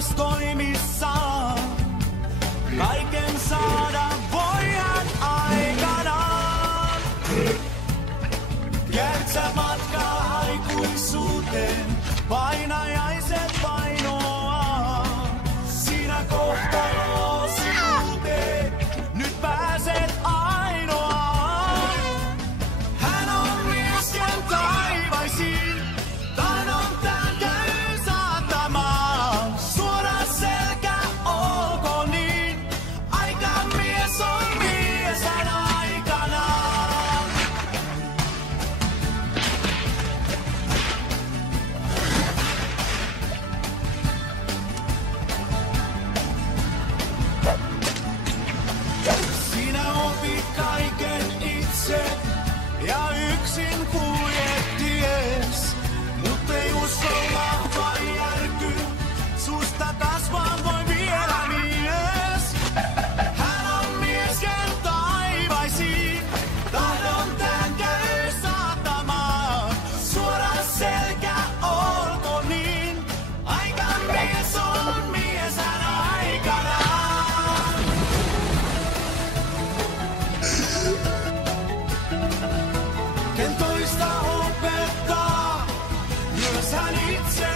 paras toimissaan. Kaiken saada voi hän aikanaan. Käyt sä matkaa aikuisuuteen, painajaiset painoaa. Sinä kohtalo sivuuteen, nyt pääset ainoaan. Hän on miesken taivaisiin, tahdon tän käy saatamaan. Suora selkä olkoon niin, aikamies on mies hän aikanaan. Sinä opit kaiken itse ja yksin kuljet ties. Mut ei uskolla vai järky, susta kasvaa voi vielä mies. Hän on miesken taivaisiin, tahdon tän käy saatamaan. Suora selkä olko niin, aikamies on mies hän aikanaan. Ken toista opettaa, myös hän itse